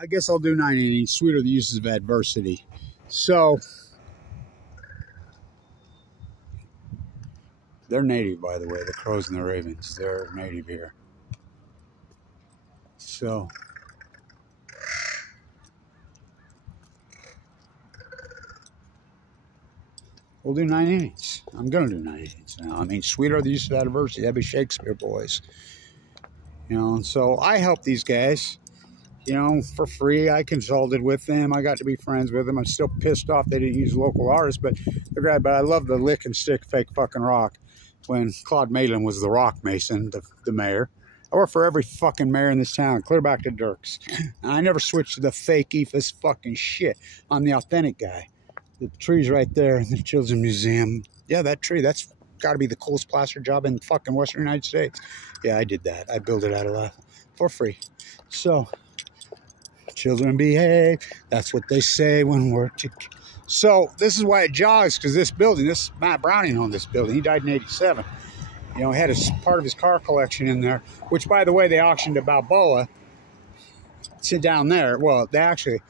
I guess I'll do 980. Sweet are the uses of adversity. So, they're native, by the way. The crows and the ravens. They're native here. So, we'll do 980s. I'm going to do 980s now. I mean, sweet are the uses of adversity. That'd be Shakespeare, boys. You know, and so I help these guys, you know, for free. I consulted with them. I got to be friends with them. I'm still pissed off they didn't use local artists, but they're great. But I love the lick and stick fake fucking rock when Claude Malin was the rock mason, the mayor. I worked for every fucking mayor in this town, clear back to Dirks. And I never switched to the fake EFS fucking shit. I'm the authentic guy. The tree's right there in the Children's Museum. Yeah, that tree, that's got to be the coolest plaster job in fucking Western United States. Yeah, I did that. I built it out of that for free. So, children behave. That's what they say when we're together. So, this is why it jogs, because this building, this Matt Browning owned this building. He died in 87. You know, he had part of his car collection in there, which, by the way, they auctioned at Balboa. Sit down there. Well, they actually,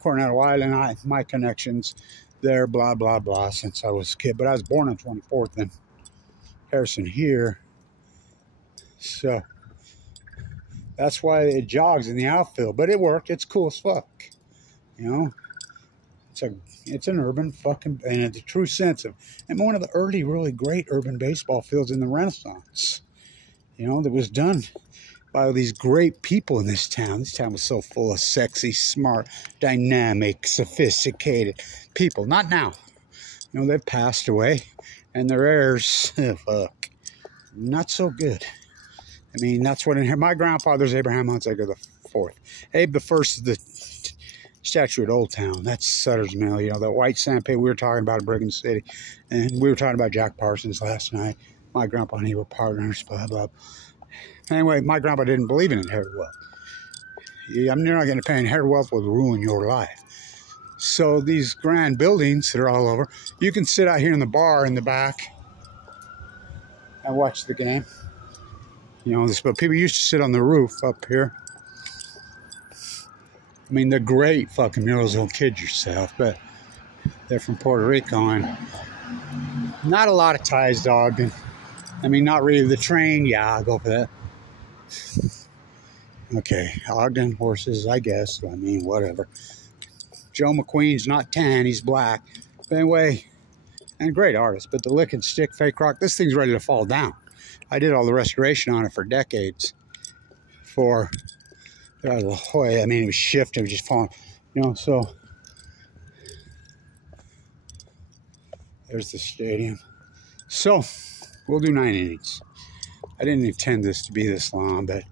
Coronado Island, my connections there, blah, blah, blah, since I was a kid. But I was born on 24th in Harrison here. So, that's why it jogs in the outfield. But it worked. It's cool as fuck. You know? It's an urban fucking, and in the true sense of, and one of the early, really great urban baseball fields in the Renaissance. You know, that was done by all these great people in this town. This town was so full of sexy, smart, dynamic, sophisticated people. Not now. You know, they've passed away, and their heirs, fuck, not so good. I mean, that's what in here. My grandfather's Abraham Hunsaker the fourth. Abe the first is the statue at Old Town. That's Sutter's Mill. You know, the white sandpaper we were talking about at Brigham City. And we were talking about Jack Parsons last night. My grandpa and he were partners, blah, blah. Anyway, my grandpa didn't believe in inherited wealth. You're not going to pay inherited wealth will ruin your life. So these grand buildings that are all over, you can sit out here in the bar in the back and watch the game. You know, but people used to sit on the roof up here. I mean, they're great fucking murals, don't kid yourself, but they're from Puerto Rico, and not a lot of ties to Ogden. I mean, not really. The train, yeah, I'll go for that. Okay, Ogden horses, I guess. I mean, whatever. Joe McQueen's not tan, he's black. But anyway, and great artist, but the lick and stick fake rock, this thing's ready to fall down. I did all the restoration on it for decades. For La Jolla, I mean, it was shifting, it was just falling, you know, so there's the stadium. So, we'll do 9 innings. I didn't intend this to be this long, but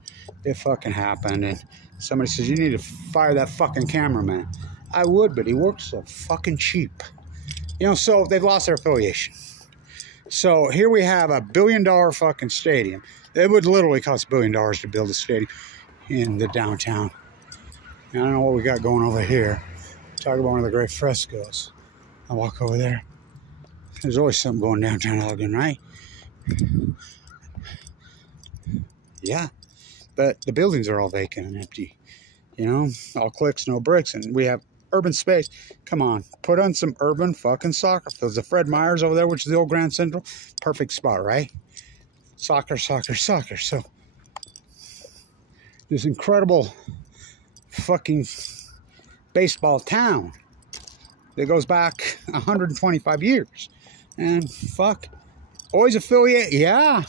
it fucking happened, and somebody says, you need to fire that fucking cameraman. I would, but he works so fucking cheap. You know, so they've lost their affiliation. So, here we have $1 billion fucking stadium. It would literally cost $1 billion to build a stadium in the downtown. And I don't know what we got going over here. Talk about one of the great frescoes. I walk over there. There's always something going downtown Ogden, right? Yeah. But the buildings are all vacant and empty. You know, all clicks, no bricks. And we have urban space. Come on. Put on some urban fucking soccer fields. The Fred Meyers over there, which is the old Grand Central. Perfect spot, right? Soccer, soccer, soccer. So, this incredible fucking baseball town that goes back 125 years. And fuck, always affiliate, yeah.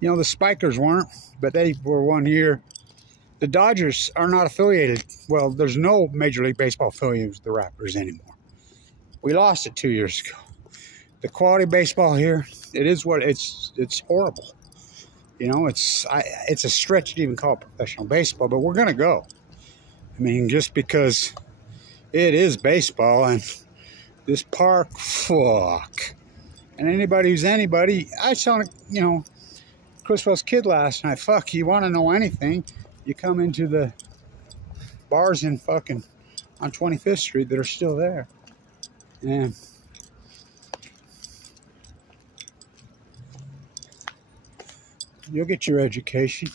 You know, the Spikers weren't, but they were one year. The Dodgers are not affiliated. Well, there's no Major League Baseball affiliated with the Raptors anymore. We lost it 2 years ago. The quality of baseball here, it is what it's horrible. You know, it's a stretch to even call it professional baseball, but we're going to go. I mean, just because it is baseball, and this park, fuck. And anybody who's anybody, I was telling, you know, Chris Well's kid last night, fuck, you want to know anything, you come into the bars in fucking on 25th Street that are still there. And you'll get your education.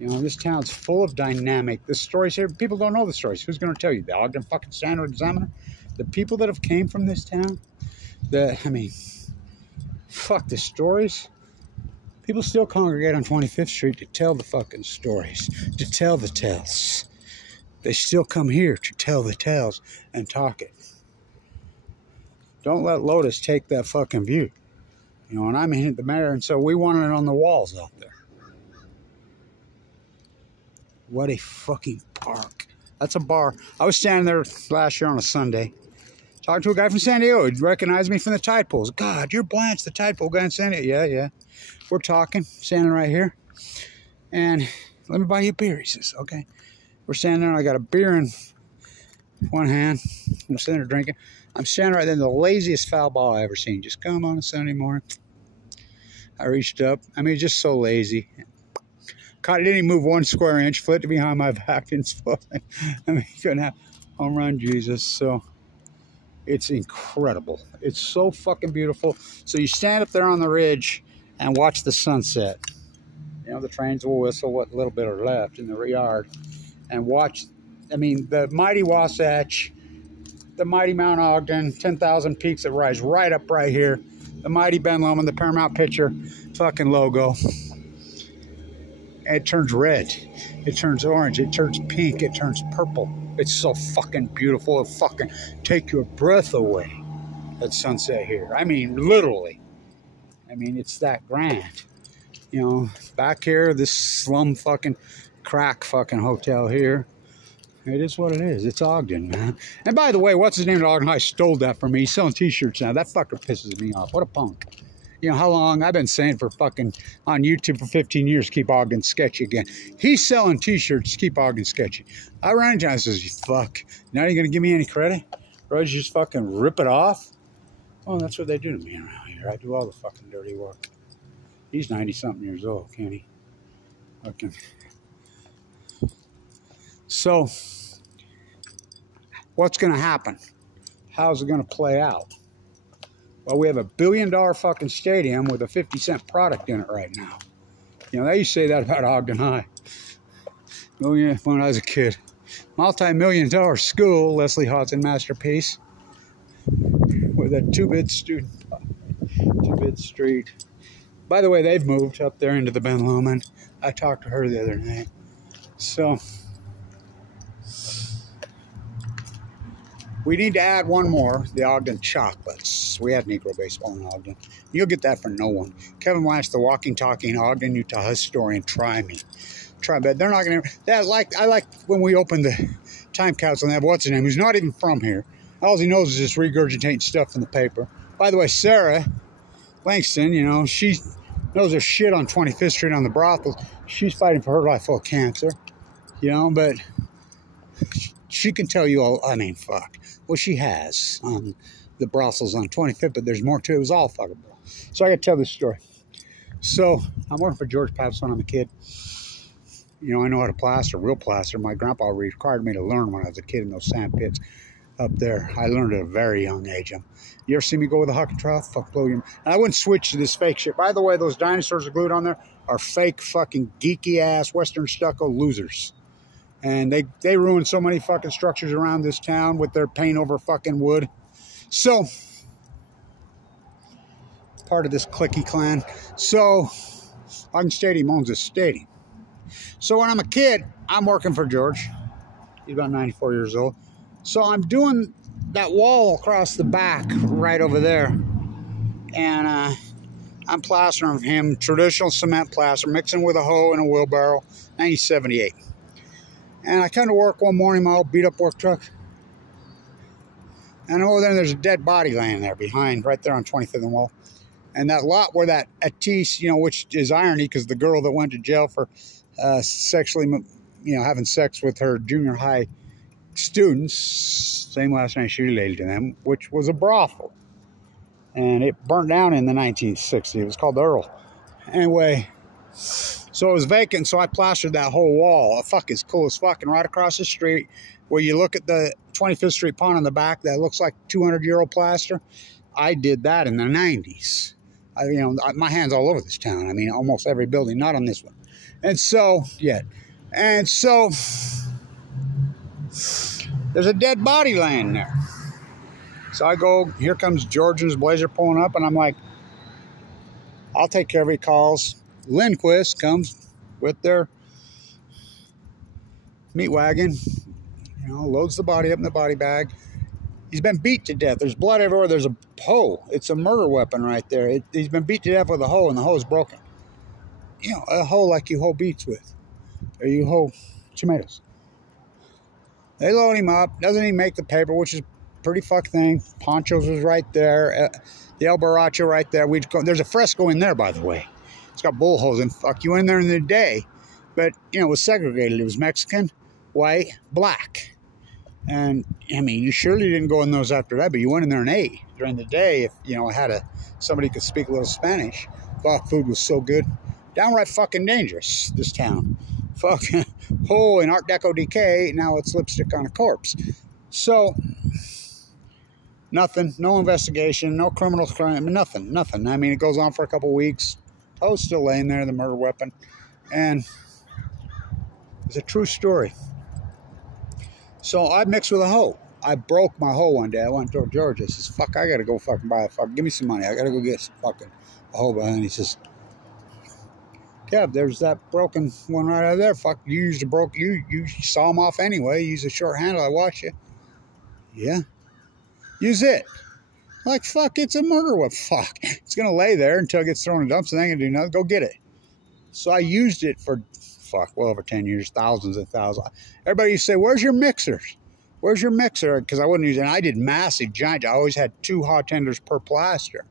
You know, this town's full of dynamic. The stories here, people don't know the stories. Who's going to tell you? The Ogden fucking Standard Examiner? The people that have came from this town? I mean, fuck the stories. People still congregate on 25th Street to tell the fucking stories, to tell the tales. They still come here to tell the tales and talk it. Don't let Lotus take that fucking view. You know, and I'm in the mayor, and so we wanted it on the walls out there. What a fucking park. That's a bar. I was standing there last year on a Sunday, talking to a guy from San Diego. He recognized me from the tide pools. God, you're Blanch, the tide pool guy in San Diego. Yeah, yeah. We're talking, standing right here. And let me buy you a beer, he says. Okay. We're standing there, and I got a beer in one hand. I'm sitting there drinking. I'm standing right there in the laziest foul ball I ever seen. Just come on a Sunday morning. I reached up. I mean, just so lazy. Caught it, didn't even move 1 square inch, flipped it behind my back and floating. I mean, couldn't have home run Jesus. So it's incredible. It's so fucking beautiful. So you stand up there on the ridge and watch the sunset. You know, the trains will whistle what little bit are left in the yard. And watch, I mean, the mighty Wasatch, the mighty Mount Ogden, 10,000 peaks that rise right up right here. The mighty Ben Lomond, the Paramount Picture fucking logo. It turns red, it turns orange, it turns pink, it turns purple. It's so fucking beautiful. It'll fucking take your breath away at sunset here. I mean, literally. I mean, it's that grand. You know, back here, this slum fucking crack fucking hotel here. It is what it is. It's Ogden, man. And by the way, what's his name at Ogden High stole that from me. He's selling t-shirts now. That fucker pisses me off. What a punk. You know, how long I've been saying for fucking on YouTube for 15 years, keep Ogden sketchy again. He's selling t-shirts, keep Ogden sketchy. I ran into him and says, you fuck, now you're going to give me any credit? Or you just fucking rip it off? Oh, that's what they do to me around here. I do all the fucking dirty work. He's 90-something years old, can't he? Fucking. So, what's going to happen? How's it going to play out? Well, we have a $1 billion fucking stadium with a 50-cent product in it right now. You know, they used to say that about Ogden High. Oh, yeah, when I was a kid. Multi-million-dollar school, Leslie Hodson masterpiece, with a 2-bit student, 2-bit street. By the way, they've moved up there into the Ben Lomond. I talked to her the other night. So, we need to add one more, the Ogden Chocolates. We had Negro baseball in Ogden. You'll get that for no one. Kevin Blanch, the walking, talking Ogden, Utah historian. Try me. Try, but they're not going to. I like when we opened the time capsule and have what's his name, who's not even from here. All he knows is just regurgitating stuff in the paper. By the way, Sarah Langston, you know, she knows her shit on 25th Street on the brothels. She's fighting for her life full of cancer, you know, but she can tell you all, I mean, fuck. Well, she has on the brothels on 25th, but there's more to it. It was all fucking bull. So I got to tell this story. So I'm working for George Pappas when I'm a kid. You know, I know how to plaster, real plaster. My grandpa required me to learn when I was a kid in those sand pits up there. I learned at a very young age. You ever see me go with a hockey trough? Fuck, blow your... And I wouldn't switch to this fake shit. By the way, those dinosaurs are glued on there are fake fucking geeky-ass Western stucco losers. And they ruined so many fucking structures around this town with their paint over fucking wood. So, part of this cliquey clan. So, Ogden Stadium owns this stadium. So when I'm a kid, I'm working for George. He's about 94 years old. So I'm doing that wall across the back right over there. And I'm plastering him, traditional cement plaster, mixing with a hoe and a wheelbarrow, 1978. And I come to work one morning, my old beat-up work truck. And over there, there's a dead body laying there behind, right there on 25th and Wall. And that lot where that Atis, you know, which is irony because the girl that went to jail for sexually, you know, having sex with her junior high students, same last name she related to them, which was a brothel. And it burnt down in the 1960s. It was called the Earl. Anyway, so it was vacant, so I plastered that whole wall. Fuck, it's cool as fuck. And right across the street, where you look at the 25th Street pond on the back that looks like 200-year-old plaster, I did that in the 90s. You know, my hand's all over this town. I mean, almost every building, not on this one. And so, there's a dead body laying there. So I go, here comes George and his Blazer pulling up, and I'm like, I'll take care of it. He calls. Lindquist comes with their meat wagon, loads the body up in the body bag. He's been beat to death. There's blood everywhere. There's a hoe. It's a murder weapon right there. He's been beat to death with a hoe, and the hoe is broken. A hoe like you hoe beets with, or you hoe tomatoes. They load him up. Doesn't even make the paper, which is a pretty fuck thing. Ponchos was right there. The El Baracho right there. There's a fresco in there, by the way. It's got bull holes, and fuck, you in there in the day. But, it was segregated. It was Mexican, white, black. And, you surely didn't go in those after that, but you went in there and ate. During the day, if, somebody could speak a little Spanish. Fuck, food was so good. Downright fucking dangerous, this town. Fuck, hole in Art Deco decay, now it's lipstick on a corpse. So, nothing, no investigation, no criminal crime, nothing. It goes on for a couple weeks. Hoe's still laying there, the murder weapon. And it's a true story. So I mixed with a hoe. I broke my hoe one day. I went to George. I says, fuck, I gotta go fucking buy a fuck. Give me some money. I gotta go get some fucking hoe. And he says, yeah, there's that broken one right over there. Fuck, you used you saw them off anyway. You use a short handle. I watch you. Yeah. Use it. Like, fuck, it's a murder weapon. Fuck. It's going to lay there until it gets thrown in the dumps and ain't going to do nothing. Go get it. So I used it for, well over 10 years, thousands and thousands. Everybody used to say, where's your mixers? Where's your mixer? Because I wouldn't use it. And I did massive, giant. I always had 2 hot tenders per plaster.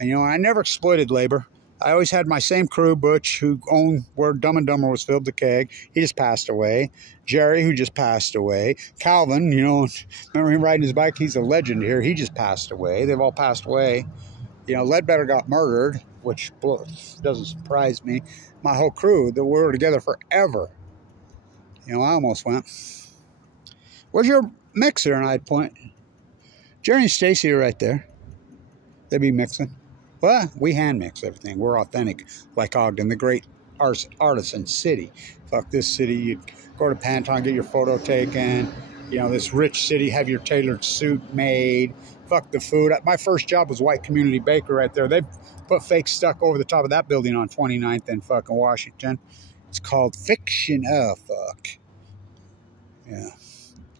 And, I never exploited labor. I always had my same crew, Butch, who owned where Dumb and Dumber was filled, the keg. He just passed away. Jerry, who just passed away. Calvin, remember him riding his bike? He's a legend here. He just passed away. They've all passed away. Ledbetter got murdered, which doesn't surprise me. My whole crew, we were together forever. I almost went, where's your mixer? And I'd point. Jerry and Stacy are right there. They'd be mixing. Well, we hand mix everything. We're authentic, like Ogden, the great artisan city. Fuck this city. You'd go to Panton, get your photo taken. This rich city, have your tailored suit made. Fuck the food. My first job was White Community Baker right there. They put fake stuck over the top of that building on 29th in fucking Washington. It's called Fiction. Oh, fuck. Yeah.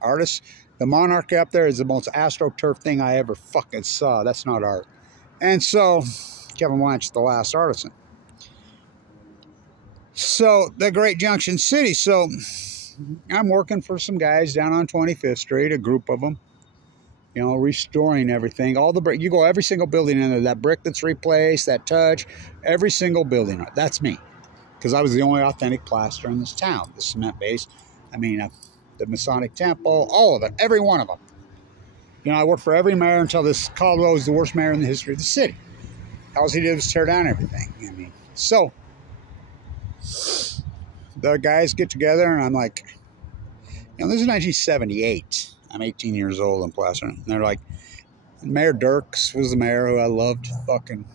Artists. The Monarch up there is the most AstroTurf thing I ever fucking saw. That's not art. And so, Kevin Blanch, the last artisan. So, the Great Junction City. So, I'm working for some guys down on 25th Street, a group of them. Restoring everything. All the brick. You go every single building in there. That brick that's replaced, that touch, every single building. That's me. Because I was the only authentic plasterer in this town. The cement base. The Masonic Temple. All of it. Every one of them. I worked for every mayor until this Caldwell was the worst mayor in the history of the city. All he did was tear down everything. So the guys get together, and I'm like, this is 1978. I'm 18 years old in plastering. And they're like, Mayor Dirks was the mayor who I loved. Fucking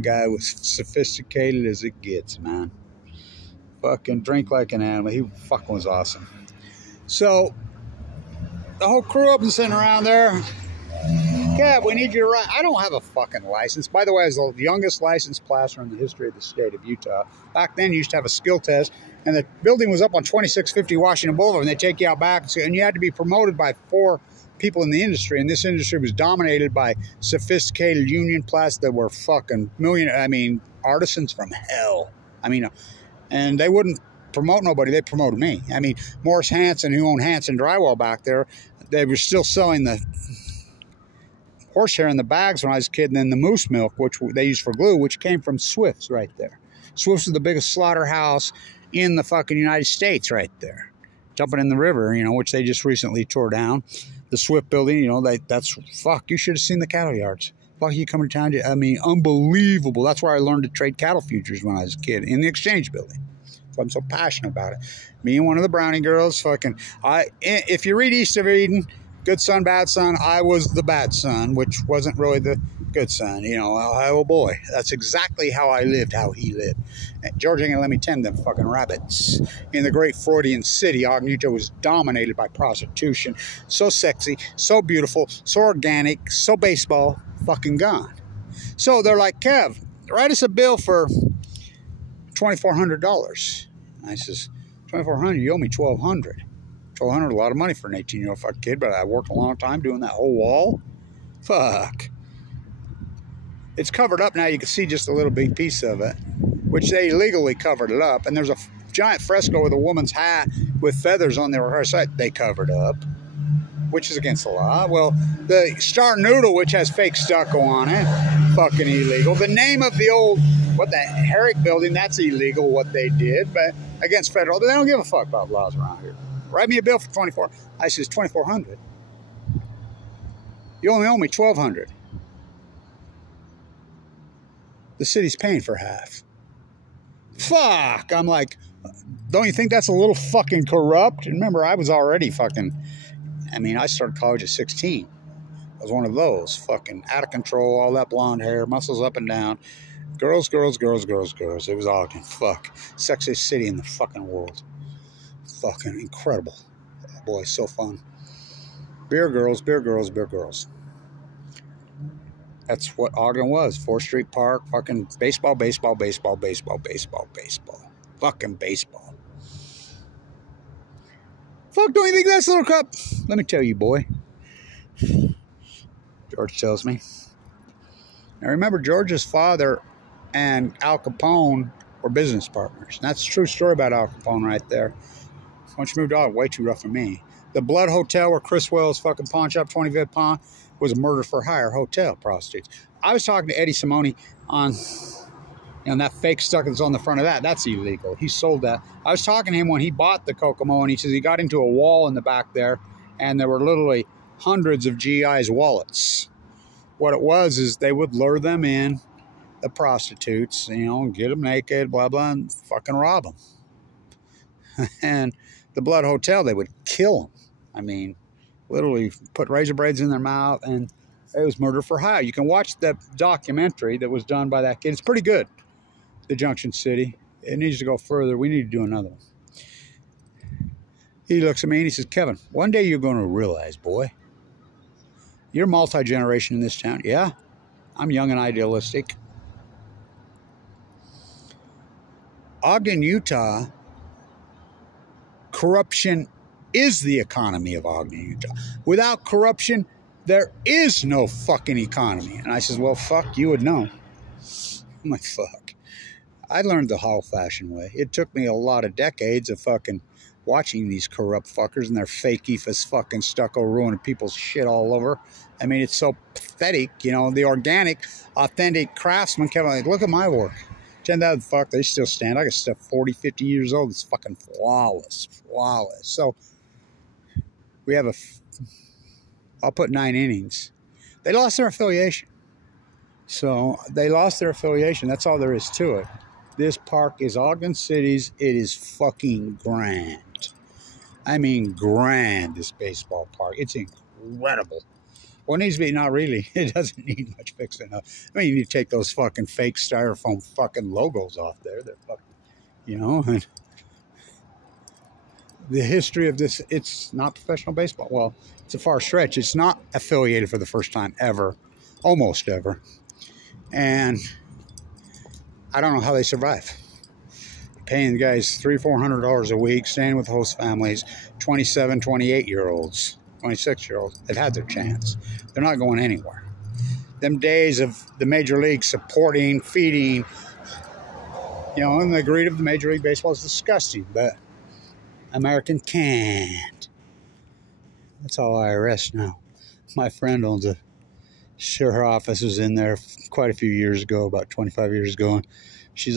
guy was sophisticated as it gets, man. Fucking drink like an animal. He fucking was awesome. So the whole crew up and sitting around there. Kev, we need you to ride. I don't have a fucking license. By the way, I was the youngest licensed plasterer in the history of the state of Utah. Back then, you used to have a skill test, and the building was up on 2650 Washington Boulevard, and they take you out back, and you had to be promoted by 4 people in the industry, and this industry was dominated by sophisticated union plasterers that were fucking artisans from hell. And they wouldn't promote nobody. They promoted me. Morris Hanson, who owned Hanson Drywall back there, they were still selling the horsehair in the bags when I was a kid, and then the moose milk, which they used for glue, which came from Swift's right there. Swift's is the biggest slaughterhouse in the fucking United States right there. Dumping in the river, which they just recently tore down. The Swift building, that's, fuck, you should have seen the cattle yards. Fuck, you come to town, unbelievable. That's where I learned to trade cattle futures when I was a kid, in the exchange building. So I'm so passionate about it. Me and one of the Brownie girls, if you read East of Eden, Good Son, Bad Son, I was the bad son, which wasn't really the Good son, you know, oh boy, that's exactly how I lived, how he lived. George ain't gonna let me tend them fucking rabbits. In the great Freudian city, Ogden, Utah was dominated by prostitution. So sexy, so beautiful, so organic, so baseball, fucking gone. So they're like, Kev, write us a bill for $2,400. I says, $2,400, you owe me $1,200. $1,200, a lot of money for an 18-year-old fucking kid, but I worked a long time doing that whole wall. Fuck. It's covered up now. You can see just a little big piece of it, which they illegally covered it up. And there's a giant fresco with a woman's hat with feathers on her side. They covered up, which is against the law. Well, the Star Noodle, which has fake stucco on it, fucking illegal. The name of the old, what, the Herrick building, that's illegal what they did, but against federal. But they don't give a fuck about laws around here. Write me a bill for $2,400. I says, $2,400. You only owe me $1,200. The city's paying for half. Fuck! I'm like, don't you think that's a little fucking corrupt? And remember, I was already fucking, I mean, I started college at 16. I was one of those. Fucking out of control, all that blonde hair, muscles up and down. Girls, girls, girls, girls, girls. It was Ogden. Fuck. Sexiest city in the fucking world. Fucking incredible. Boy, so fun. Beer girls, beer girls, beer girls. That's what Ogden was. 4th Street Park, fucking baseball, baseball, baseball, baseball, baseball, baseball. Fucking baseball. Fuck, don't you think that's a little cup? Let me tell you, boy. George tells me. Now remember, George's father and Al Capone were business partners. And that's a true story about Al Capone right there. Once you moved on, way too rough for me. The Blood Hotel where Chris Wells' fucking pawn shop, 25th Pawn, was a murder for hire hotel, prostitutes. I was talking to Eddie Simone on, that fake stuff that's on the front of that. That's illegal. He sold that. I was talking to him when he bought the Kokomo, and he says he got into a wall in the back there, and there were literally hundreds of GI's wallets. What it was is they would lure them in, the prostitutes, get them naked, blah, blah, and fucking rob them. And the Blood Hotel, they would kill them. I mean, literally put razor blades in their mouth, and it was murder for hire. You can watch the documentary that was done by that kid. It's pretty good, The Junction City. It needs to go further. We need to do another one. He looks at me and he says, Kevin, one day you're going to realize, boy, you're multi-generation in this town. Yeah, I'm young and idealistic. Ogden, Utah, corruption is the economy of Ogden, Utah. Without corruption, there is no fucking economy. And I says, well, fuck, you would know. I'm like, fuck. I learned the old-fashioned way. It took me a lot of decades of fucking watching these corrupt fuckers and their fake ethos fucking stucco ruining people's shit all over. I mean, it's so pathetic, the organic, authentic craftsman. Kevin, like, look at my work. 10,000, fuck, they still stand. I got stuff 40, 50 years old. It's fucking flawless, flawless. So we have I'll put 9 innings. They lost their affiliation. So they lost their affiliation. That's all there is to it. This park is Ogden City's. It is fucking grand. I mean, grand, this baseball park. It's incredible. Well, it needs to be, not really. It doesn't need much fixing up. I mean, you need to take those fucking fake styrofoam fucking logos off there. They're fucking, and the history of this, it's not professional baseball. Well, it's a far stretch. It's not affiliated for the first time ever, almost ever. And I don't know how they survive. Paying the guys $300-400 a week, staying with host families, 27, 28-year-olds, 26-year-olds. They've had their chance. They're not going anywhere. Them days of the major league supporting, feeding, and the greed of the Major League Baseball is disgusting, but American can't. That's all IRS now. My friend owns a her office was in there quite a few years ago, about 25 years ago. And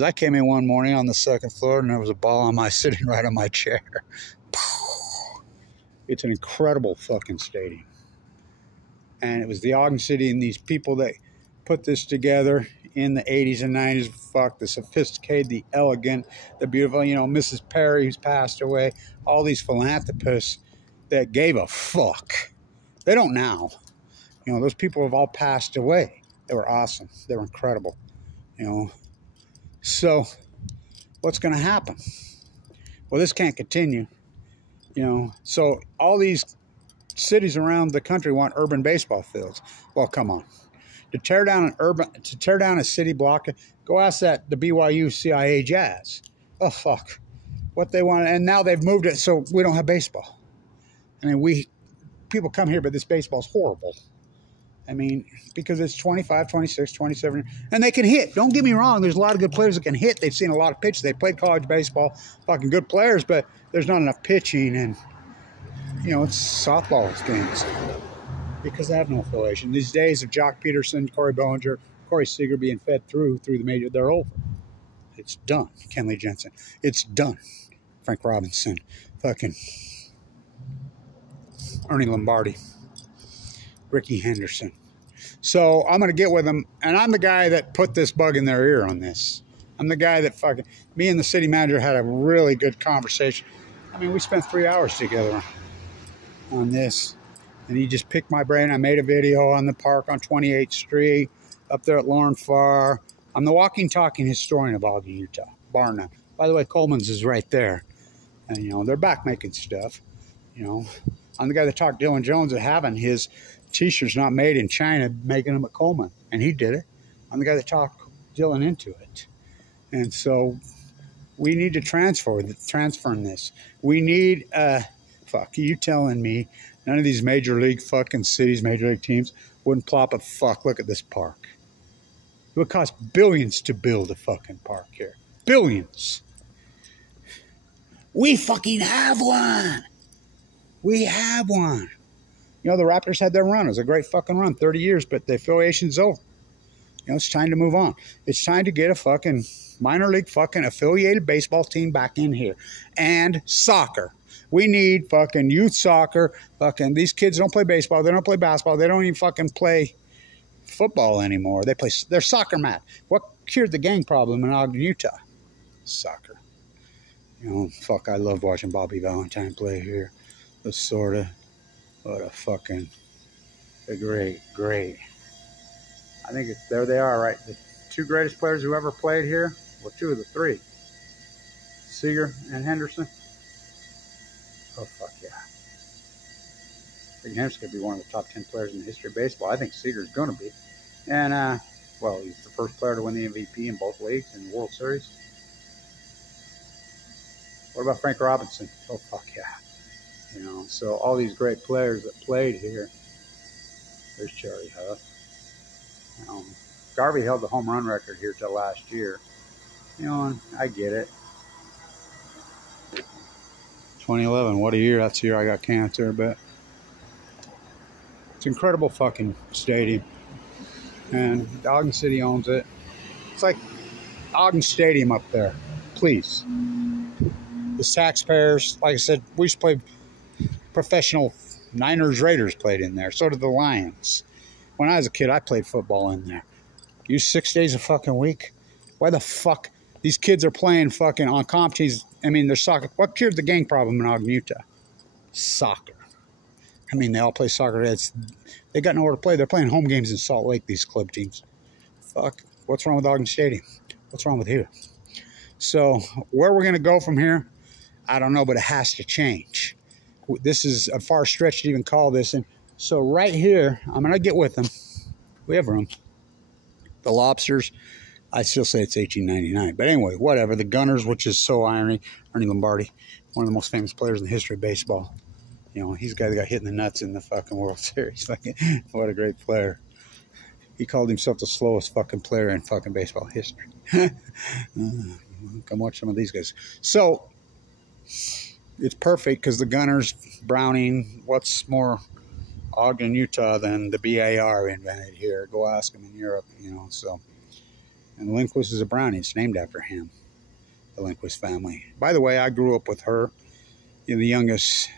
I came in one morning on the 2nd floor, and there was a ball sitting right on my chair. It's an incredible fucking stadium. And it was the Ogden City and these people that put this together in the 80s and 90s. Fuck, the sophisticated, the elegant, the beautiful, Mrs. Perry, who's passed away. All these philanthropists that gave a fuck. They don't now. Those people have all passed away. They were awesome. They were incredible, you know. So what's going to happen? Well, this can't continue, you know. So all these cities around the country want urban baseball fields. Well, come on. To tear down a city block, go ask that the BYU CIA Jazz. Oh, fuck. What they want, and now they've moved it so we don't have baseball. I mean, people come here, but this baseball's horrible. I mean, because it's 25, 26, 27, and they can hit. Don't get me wrong. There's a lot of good players that can hit. They've seen a lot of pitches. They played college baseball, fucking good players, but there's not enough pitching, and, you know, it's softball games because they have no affiliation. These days of Jock Peterson, Corey Bellinger, Corey Seager being fed through the major, they're over. It's done. Kenley Jensen. It's done. Frank Robinson. Fucking Ernie Lombardi. Ricky Henderson. So I'm going to get with them, and I'm the guy that put this bug in their ear on this. I'm the guy that fucking, me and the city manager had a really good conversation. I mean, we spent 3 hours together on this, and he just picked my brain. I made a video on the park on 28th Street, up there at Lauren Farr. I'm the walking, talking historian of Ogden, Utah, bar none. By the way, Coleman's is right there, and, you know, they're back making stuff, you know. I'm the guy that talked Dylan Jones at having his T-shirts not made in China, making them at Coleman, and he did it. I'm the guy that talked Dylan into it. And so we need to transform this. We need, fuck, you telling me none of these major league fucking cities, major league teams wouldn't plop a fuck, look at this park. It would cost billions to build a fucking park here. Billions. We fucking have one. We have one. You know, the Raptors had their run. It was a great fucking run, 30 years, but the affiliation's over. You know, it's time to move on. It's time to get a fucking minor league fucking affiliated baseball team back in here. And soccer. We need fucking youth soccer. Fucking, these kids don't play baseball. They don't play basketball. They don't even fucking play football anymore. They're soccer mad. What cured the gang problem in Ogden, Utah? Soccer. You know, fuck, I love watching Bobby Valentine play here. That's sorta. What a fucking great. I think there they are, right? The two greatest players who ever played here. Well, two of the three. Seager and Henderson. Oh, fuck yeah. I think Henderson could be one of the top 10 players in the history of baseball. I think Seager's going to be. And, well, he's the first player to win the MVP in both leagues in the World Series. What about Frank Robinson? Oh, fuck yeah. You know, so all these great players that played here. There's Charlie Huff. You know, Garvey held the home run record here till last year. You know, and I get it. 2011, what a year. That's the year I got cancer, but it's an incredible fucking stadium. And Ogden City owns it. It's like Ogden Stadium up there. Please. The taxpayers, like I said, we used to play professional Niners, Raiders played in there. So did the Lions. When I was a kid, I played football in there. You 6 days a fucking week? Why the fuck? These kids are playing fucking on comp teams. I mean, they're soccer. What cured the gang problem in Ogden, Utah? Soccer. I mean, they all play soccer. They got nowhere to play. They're playing home games in Salt Lake, these club teams. Fuck. What's wrong with Ogden Stadium? What's wrong with here? So, where we're going to go from here, I don't know, but it has to change. This is a far stretch to even call this. And so right here, I'm going to get with them. We have room. The Lobsters, I still say it's 1899. But anyway, whatever. The Gunners, which is so irony. Ernie Lombardi, one of the most famous players in the history of baseball. You know, he's the guy that got hit in the nuts in the fucking World Series. What a great player. He called himself the slowest fucking player in fucking baseball history. Come watch some of these guys. So, it's perfect because the Gunners, Browning, what's more Ogden, Utah than the BAR invented here? Go ask them in Europe, you know. So, and Lindquist is a Brownie. It's named after him, the Lindquist family. By the way, I grew up with her, you know, the youngest,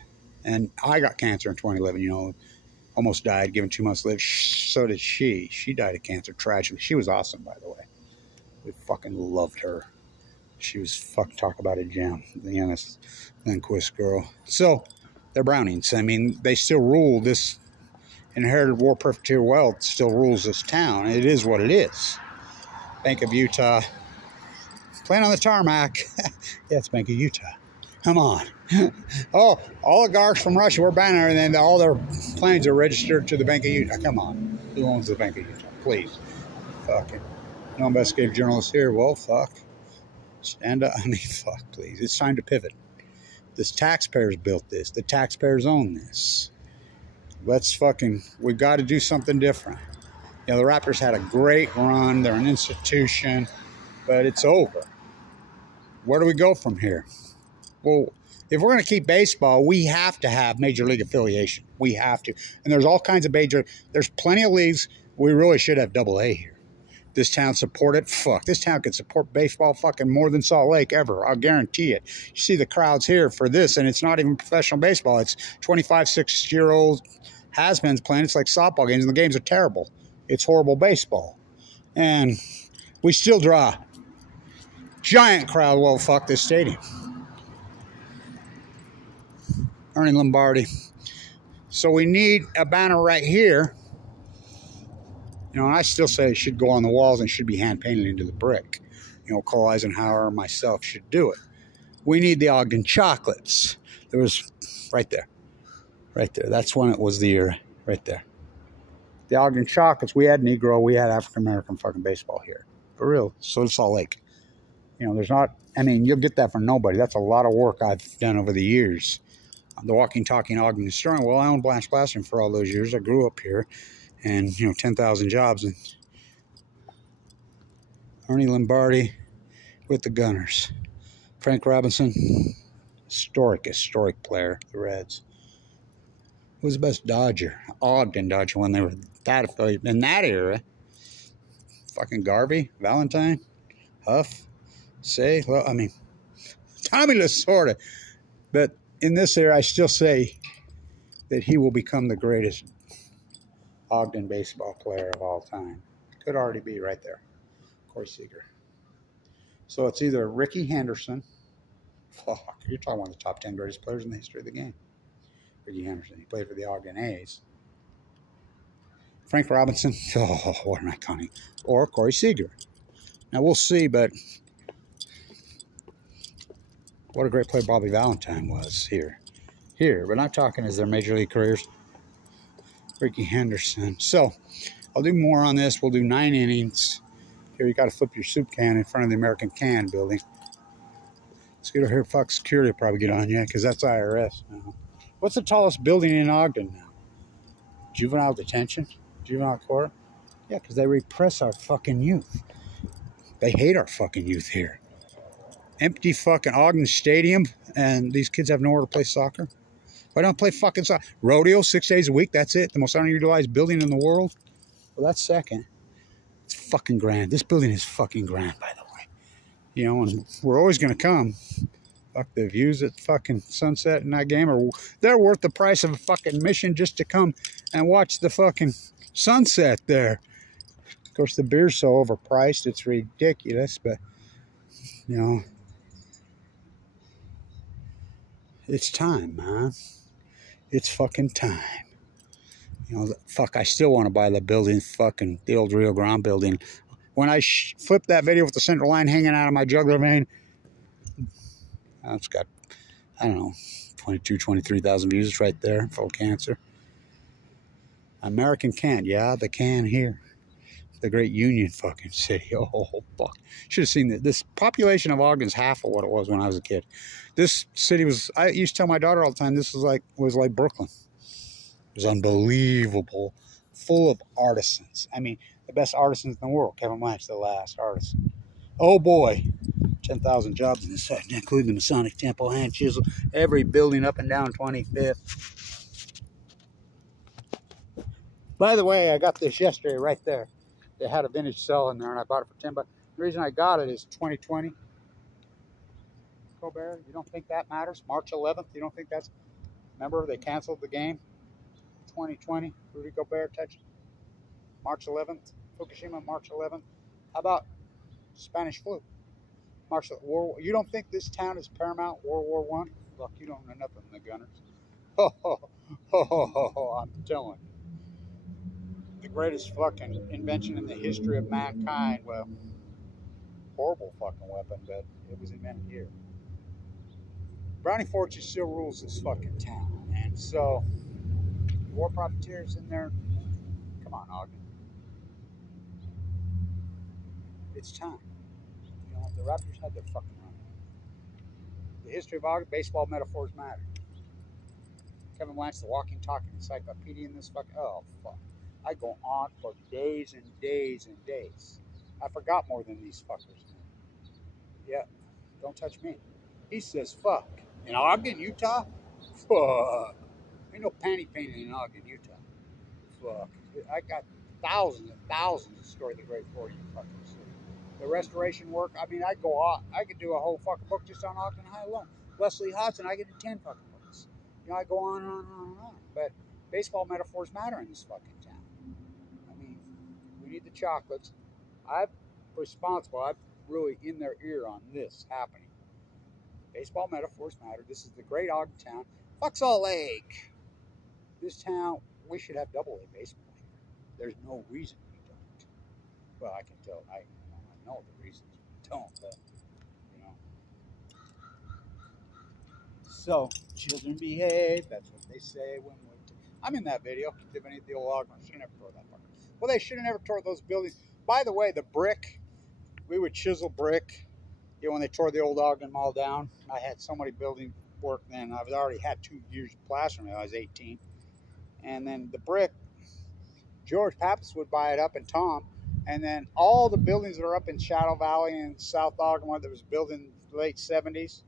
and I got cancer in 2011, you know, almost died, given 2 months to live. So did she. She died of cancer tragically. She was awesome, by the way. We fucking loved her. She was talk about a gem, the youngest Lindquist girl. So, they're Brownings. I mean, they still rule this. inherited war profiteer wealth still rules this town. It is what it is. Bank of Utah. Playing on the tarmac. Yeah, it's Bank of Utah. Come on. Oh, oligarchs from Russia, we're banning everything. All their planes are registered to the Bank of Utah. Come on. Who owns the Bank of Utah? Please. Fucking. No investigative journalists here. Well, fuck. Stand up. I mean, fuck, please. It's time to pivot. This taxpayers built this. The taxpayers own this. Let's fucking, we got to do something different. You know, the Raptors had a great run. They're an institution, but it's over. Where do we go from here? Well, if we're going to keep baseball, we have to have major league affiliation. We have to. And there's all kinds of there's plenty of leagues. We really should have AA here. This town support it? Fuck. This town can support baseball fucking more than Salt Lake ever. I'll guarantee it. You see the crowds here for this, and it's not even professional baseball. It's 25, 6-year-old has-beens playing. It's like softball games, and the games are terrible. It's horrible baseball. And we still draw giant crowd. Well, fuck this stadium. Ernie Lombardi. So we need a banner right here. You know, and I still say it should go on the walls and should be hand-painted into the brick. You know, Cole Eisenhower and myself should do it. We need the Ogden chocolates. There was, right there. Right there. That's when it was the year. Right there. The Ogden chocolates. We had Negro. We had African-American fucking baseball here. For real. So it's Salt Lake. You know, there's not, I mean, you'll get that from nobody. That's a lot of work I've done over the years. I'm the walking, talking Ogden historian. Well, I owned Blanch Classroom for all those years. I grew up here. And, you know, 10,000 jobs. And Ernie Lombardi with the Gunners. Frank Robinson, historic player, the Reds. Who was the best Dodger? Ogden Dodger when they were that affiliate in that era. Fucking Garvey, Valentine, Huff, Say. Well, I mean, Tommy Lasorda. But in this era, I still say that he will become the greatest Ogden baseball player of all time. Could already be right there. Corey Seager. So it's either Ricky Henderson. Fuck, you're talking one of the top 10 greatest players in the history of the game. Ricky Henderson. He played for the Ogden A's. Frank Robinson. Oh, what an iconic. Or Corey Seager. Now we'll see, but what a great player Bobby Valentine was here. We're not talking as their major league careers. Ricky Henderson. So, I'll do more on this. We'll do 9 innings. Here, you got to flip your soup can in front of the American Can building. Let's get over here. Fuck, security will probably get on you because that's IRS now. What's the tallest building in Ogden now? Juvenile detention? Juvenile court? Yeah, because they repress our fucking youth. They hate our fucking youth here. Empty fucking Ogden Stadium, and these kids have nowhere to play soccer. Why don't play fucking soccer? Rodeo 6 days a week, that's it. The most underutilized building in the world. Well, that's second. It's fucking grand. This building is fucking grand, by the way. You know, and we're always going to come. Fuck, the views at fucking sunset in that game they're worth the price of a fucking admission just to come and watch the fucking sunset there. Of course, the beer's so overpriced, it's ridiculous, but, you know, it's time, man. It's fucking time. You know, fuck, I still want to buy the building, fucking, the old Rio Grande building. When I flipped that video with the central line hanging out of my jugular vein, it's got, I don't know, 22, 23,000 views. It's right there, full cancer. American Can, yeah, the can here. The great Union fucking city. Oh, fuck. Should have seen that. This population of Ogden's half of what it was when I was a kid. This city was, I used to tell my daughter all the time, this was like Brooklyn. It was unbelievable. Full of artisans. I mean, the best artisans in the world. Kevin Blanch, the last artisan. Oh, boy. 10,000 jobs in this side, including the Masonic Temple, hand chisel, every building up and down 25th. By the way, I got this yesterday right there. They had a vintage cell in there, and I bought it for $10. The reason I got it is 2020. Colbert, you don't think that matters? March 11th, you don't think that's... Remember, they canceled the game? 2020, Rudy Gobert touched. March 11th, Fukushima, March 11th. How about Spanish flu? March War. You don't think this town is paramount? World War I? Look, you don't know nothing, the Gunners. Ho, ho, ho, ho, ho, ho, I'm telling you. the greatest fucking invention in the history of mankind. Well, horrible fucking weapon, but it was invented here. Brownie Fortune still rules this fucking town. And so, war profiteers in there. Come on, Ogden. It's time. You know, the Raptors had their fucking run. The history of Ogden, baseball metaphors matter. Kevin Blanch, the walking, talking encyclopedia in this fucking. Oh, fuck. I go on for days and days and days. I forgot more than these fuckers. Yeah, don't touch me. He says, fuck. In Ogden, Utah? Fuck. Ain't no panty painting in Ogden, Utah. Fuck. I got thousands and thousands of story the great 40 fucking city. The restoration work, I mean, I go off. I could do a whole fucking book just on Ogden High alone. Wesley Hodgson, I could do 10 fucking books. You know, I go on and on and on and on. But baseball metaphors matter in this fucking town. I mean, we need the chocolates. I'm responsible. I'm really in their ear on this happening. Baseball metaphors matter. This is the great Ogden town. Fuck Salt Lake. This town, we should have AA baseball here. There's no reason we don't. Well, I can tell. I know the reasons we don't, but, you know. So, children behave. That's what they say when we. I'm in that video. Beneath the old Ogden. Should have never tore that part. Well, they should have never tore those buildings. By the way, the brick, we would chisel brick. You know, when they tore the old Ogden Mall down, I had so many building work then. I was already had 2 years of plastering when I was 18. And then the brick, George Pappas would buy it up, and Tom. And then all the buildings that are up in Shadow Valley and South Ogden, that was built in the late 70s,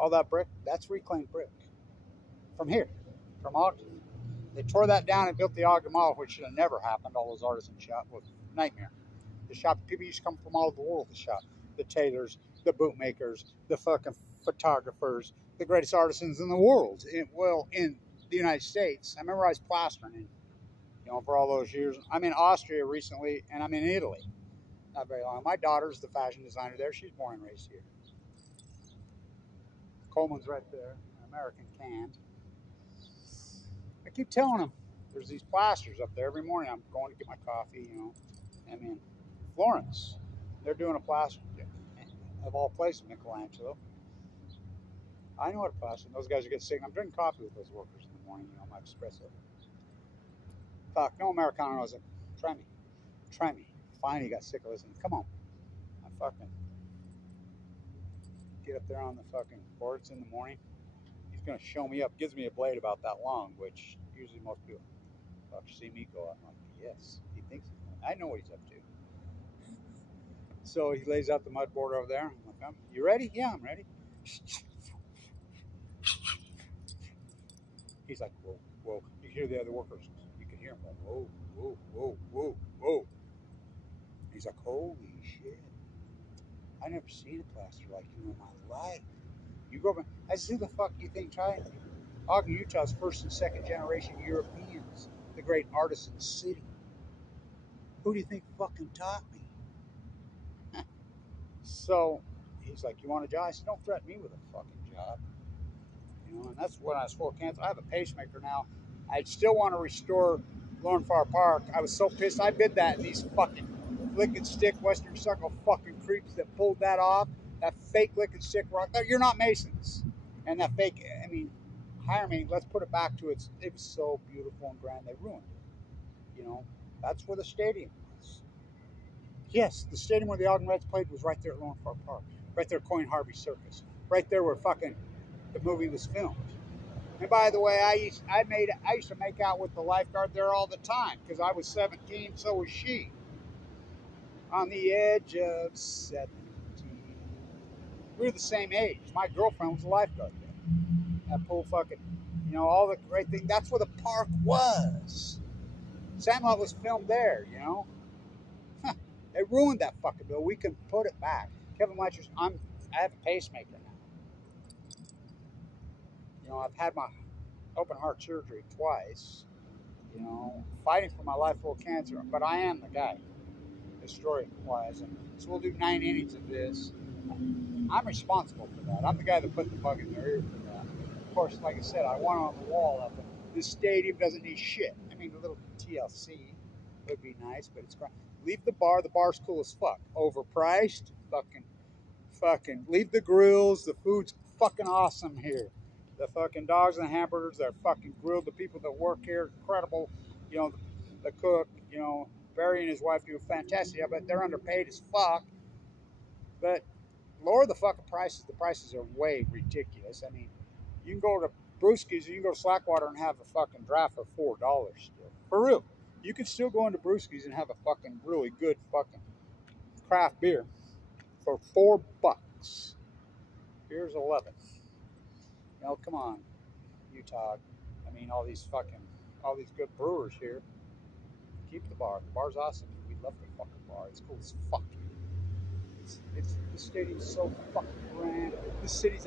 all that brick, that's reclaimed brick. From here, from Ogden. They tore that down and built the Ogden Mall, which should have never happened. All those artisan shops was a nightmare. The shop, people used to come from all over the world to shop. The tailors, the bootmakers, the fucking photographers, the greatest artisans in the world. In the United States. I remember I was plastering, and, you know, for all those years. I'm in Austria recently, and I'm in Italy. Not very long. My daughter's the fashion designer there. She's born and raised here. Coleman's right there, American canned. I keep telling them, there's these plasters up there every morning. I'm going to get my coffee, you know. I mean, Florence, they're doing a plaster. Of all places, Michelangelo. I know what a plaster. Those guys are getting sick. I'm drinking coffee with those workers in the morning, you know, my espresso. Fuck, no Americano knows it. Try me. Try me. Finally got sick of listening. Come on. I fucking get up there on the fucking boards in the morning. He's going to show me up. Gives me a blade about that long, which usually most people see me go out. I'm like, yes, he thinks he's going. I know what he's up to. So he lays out the mud board over there. I'm like, you ready? Yeah, I'm ready. He's like, whoa, whoa. You hear the other workers. You can hear him going, whoa, whoa, whoa, whoa, whoa. He's like, holy shit. I never seen a plaster like you in my life. You go up, I said, who the fuck do you think tried it? Ogden, Utah's first and second generation Europeans. The great artisan city. Who do you think fucking taught me? So he's like, you want a job? I said, don't threaten me with a fucking job. You know, and that's when I was full of cancer. I have a pacemaker now. I still want to restore Lornfar Park. I was so pissed. I bid that, and these fucking lick and stick Western Circle fucking creeps that pulled that off, that fake lick and stick rock. You're not Masons. And that fake, I mean, hire me. Let's put it back to its. It was so beautiful and grand. They ruined it. You know, that's where the stadium was. Yes, the stadium where the Ogden Reds played was right there at Lornfar Park. Right there at Coin Harvey Circus. Right there where fucking the movie was filmed. And by the way, I used to make out with the lifeguard there all the time because I was 17, so was she. On the edge of 17. We were the same age. My girlfriend was a lifeguard there. That pool fucking, you know, all the great things. That's where the park was. Sandlot was filmed there, you know. They ruined that fucking bill. We can put it back. Kevin Blanchard, I have a pacemaker now. You know, I've had my open heart surgery twice. You know, fighting for my life full of cancer. But I am the guy, historian-wise. And so we'll do 9 innings of this. I'm responsible for that. I'm the guy that put the bug in their ear for that. Of course, like I said, I want it on the wall up. This stadium doesn't need shit. I mean, a little TLC, a would be nice, but it's leave the bar. The bar's cool as fuck. Overpriced. Fucking. Leave the grills. The food's fucking awesome here. The fucking dogs and the hamburgers, they're fucking grilled. The people that work here, incredible. You know, the cook, you know, Barry and his wife do a fantastic job, but they're underpaid as fuck. But lower the fucking prices. The prices are way ridiculous. I mean, you can go to Brewski's, you can go to Slackwater and have a fucking draft for $4 still. For real. You can still go into Brewski's and have a fucking really good fucking craft beer for $4. Here's 11. You know, come on, Utah. I mean, all these good brewers here. Keep the bar. The bar's awesome. We love the fucking bar. It's cool as fuck. The stadium's so fucking grand. This city's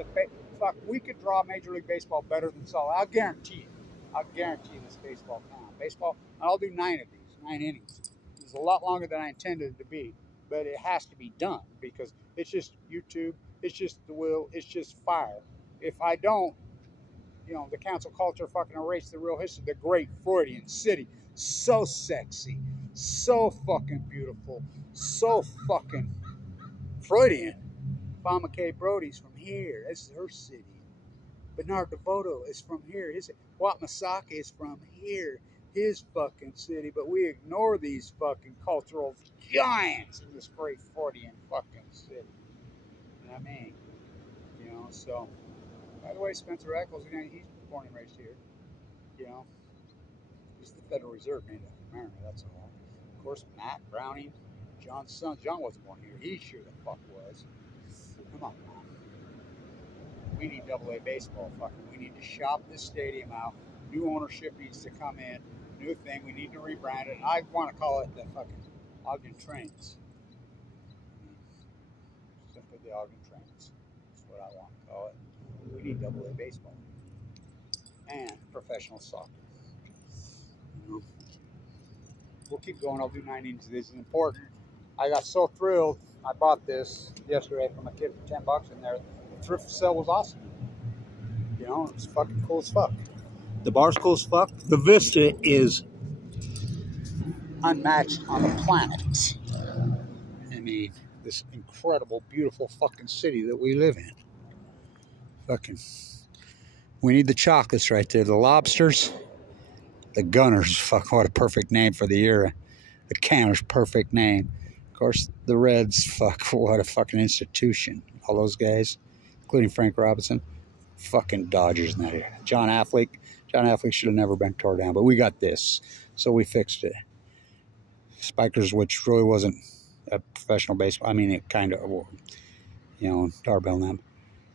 fuck. We could draw Major League Baseball better than Salt. I'll guarantee it. I'll guarantee this baseball town. Baseball, and I'll do 9 of these, 9 innings. It's a lot longer than I intended it to be, but it has to be done because it's just YouTube. It's just the will. It's just fire. If I don't, you know, the council culture fucking erase the real history. The great Freudian city. So sexy. So fucking beautiful. So fucking Freudian. Fama K. Brody's from here. This is her city. Bernard DeVoto is from here. Wat Masaka is from here. His fucking city. But we ignore these fucking cultural giants in this great Freudian fucking city. You know what I mean? You know, so... By the way, Spencer Eccles, he's born and raised here. You know, he's the Federal Reserve named after Mariner, that's all. Of course, Matt Browning, John's son. John wasn't born here. He sure the fuck was. Come on, man. We need AA baseball. Fucking, we need to shop this stadium out. New ownership needs to come in. New thing. We need to rebrand it. And I want to call it the fucking Ogden Trains. Simply the Ogden Trains. That's what I want to call it. We need AA baseball and professional soccer. You know, we'll keep going. I'll do 9 innings. This is important. I got so thrilled. I bought this yesterday from a kid for $10 in there. The thrift sale was awesome. You know, it's fucking cool as fuck. The bar's cool as fuck. The vista is unmatched on the planet. I mean, this incredible, beautiful fucking city that we live in. Fucking, we need the chocolates right there. The lobsters, the Gunners. Fuck, what a perfect name for the era. The Canners, perfect name. Of course, the Reds. Fuck, what a fucking institution. All those guys, including Frank Robinson. Fucking Dodgers in that era. John Affleck should have never been torn down, but we got this, so we fixed it. Spikers, which really wasn't a professional baseball. I mean, it kind of, you know, Tarbell them.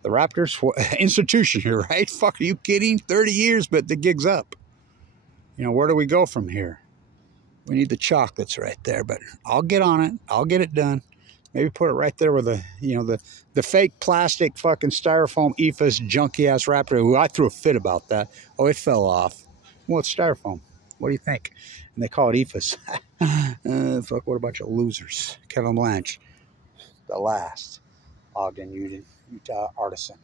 The Raptors, institution here, right? Fuck, are you kidding? 30 years, but the gig's up. You know, where do we go from here? We need the chocolates right there, but I'll get on it. I'll get it done. Maybe put it right there with the, you know, the fake plastic fucking styrofoam EFAS junky-ass Raptor, who I threw a fit about that. Oh, it fell off. Well, it's styrofoam. What do you think? And they call it EFAS. Fuck, what a bunch of losers. Kevin Blanch, the last Ogden, Utah artisan,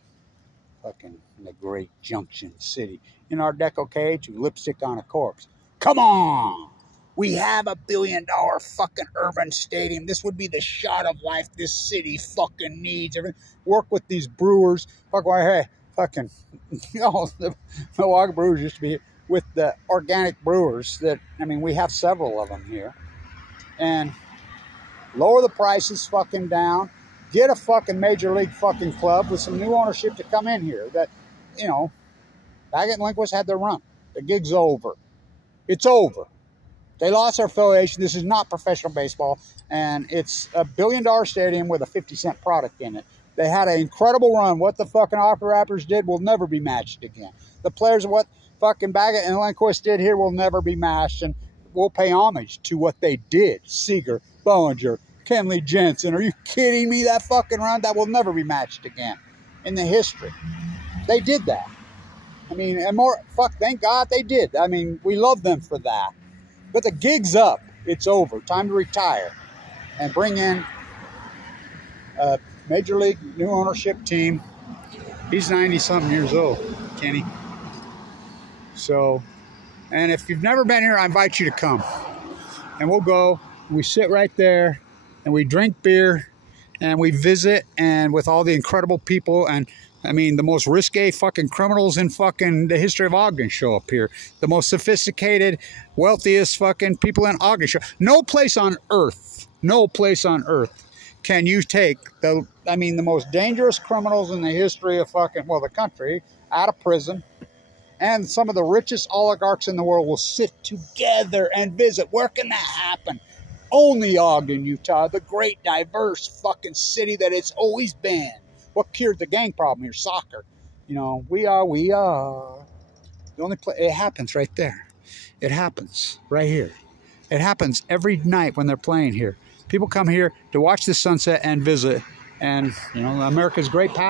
fucking in the great Junction City. In our Deco cage, lipstick on a corpse. Come on! We have $1 billion fucking urban stadium. This would be the shot of life this city fucking needs. Work with these brewers. Fuck, why, hey, fucking, you know, the Milwaukee Brewers used to be with the organic brewers that, I mean, we have several of them here. And lower the prices fucking down. Get a fucking major league fucking club with some new ownership to come in here. That, you know, Baggett and Lindquist had their run. The gig's over. It's over. They lost their affiliation. This is not professional baseball. And it's a $1 billion stadium with a 50-cent product in it. They had an incredible run. What the fucking Aqua Raptors did will never be matched again. The players of what fucking Baggett and Lindquist did here will never be matched. And we'll pay homage to what they did. Seager, Bollinger, Kenley Jensen. Are you kidding me? That fucking run, that will never be matched again in the history. They did that. I mean, and more, fuck, thank God they did. I mean, we love them for that. But the gig's up. It's over. Time to retire and bring in a major league new ownership team. He's 90-something years old, Kenny. So, and if you've never been here, I invite you to come. and we'll go, we sit right there, and we drink beer, and we visit, and with all the incredible people, and I mean, the most risque fucking criminals in fucking the history of Ogden show up here. The most sophisticated, wealthiest fucking people in Ogden show. No place on earth can you take the most dangerous criminals in the history of fucking, well, the country, out of prison, and some of the richest oligarchs in the world will sit together and visit. Where can that happen? Only Ogden, Utah, the great, diverse fucking city that it's always been. What cured the gang problem here? Soccer. You know, we are. The only place, it happens right there. It happens right here. It happens every night when they're playing here. People come here to watch the sunset and visit. And, you know, America's great power.